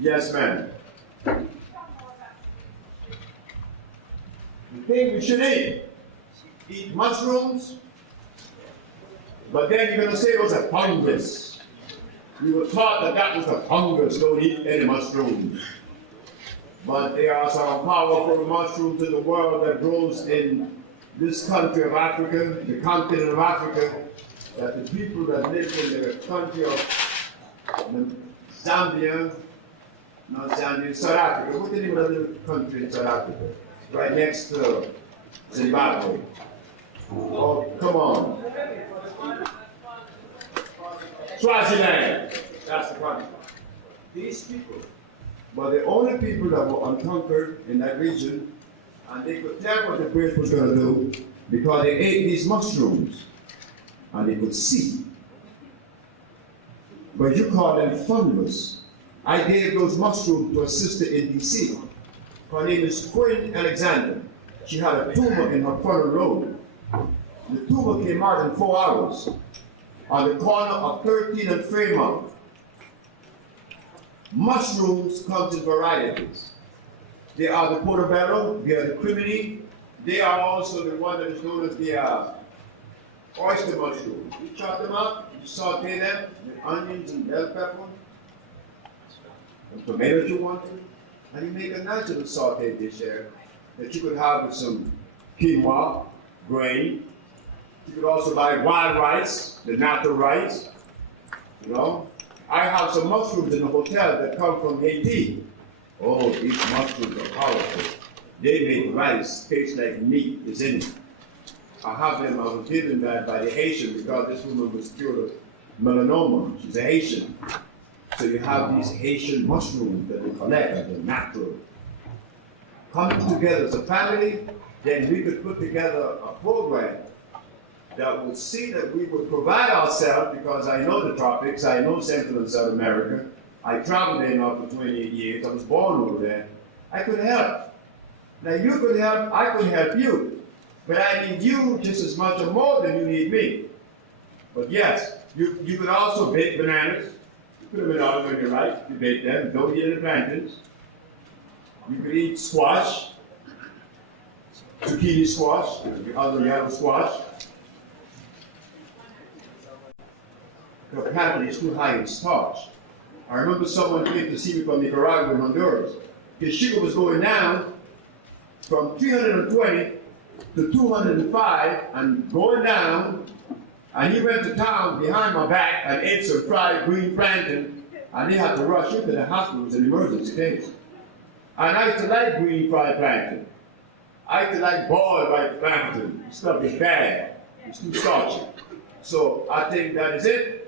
Yes, ma'am. The thing we should eat mushrooms, but then you're going to say those are fungus. We were taught that that was a fungus, don't eat any mushrooms. But there are some powerful mushrooms in the world that grows in this country of Africa, the continent of Africa, that the people that live in the country of Zambia, not Zambia, South Africa. What's the name of the country in South Africa? Right next to Zimbabwe. Oh, come on. Swaziland. That's the country. These people were the only people that were unconquered in that region, and they could tell what the British was going to do because they ate these mushrooms, and they could see. But you call them fungus. I gave those mushrooms to a sister in D.C. Her name is Queen Alexander. She had a tumor in her frontal lobe. The tumor came out in 4 hours on the corner of 13 and Fremont. Mushrooms come in varieties. They are the Portobello, they are the Crimini, they are also the one that is known as the Oyster Mushroom. You chop them up, you saute them with onions and bell pepper, and tomatoes you want to, and you make a nice little saute dish there that you could have with some quinoa, grain. You could also buy wild rice, the natural rice, you know. I have some mushrooms in the hotel that come from Haiti. Oh, these mushrooms are powerful. They make rice taste like meat is in it. I have them, I was given that by the Haitian because this woman was cured of melanoma. She's a Haitian. So you have these Haitian mushrooms that we collect as a natural. Coming together as a family, then we could put together a program that would see that we would provide ourselves, because I know the tropics, I know Central and South America. I traveled there now for 28 years, I was born over there. I could help. Now you could help, I could help you. But I need you just as much or more than you need me. But yes, you could also bake bananas. You put them in oil when you're right, you bake them, don't eat any plantains. You could eat squash, zucchini squash, the other yellow squash. Apparently it's too high in starch. I remember someone came to see me from Nicaragua and Honduras. His sugar was going down from 320 to 205 and going down, and he went to town behind my back and ate some fried green plantain, and they had to rush him to the hospital. It was an emergency case. And I used to like green fried plantain. I used to like boiled white plantain. The stuff is bad. It's too starchy. So I think that is it.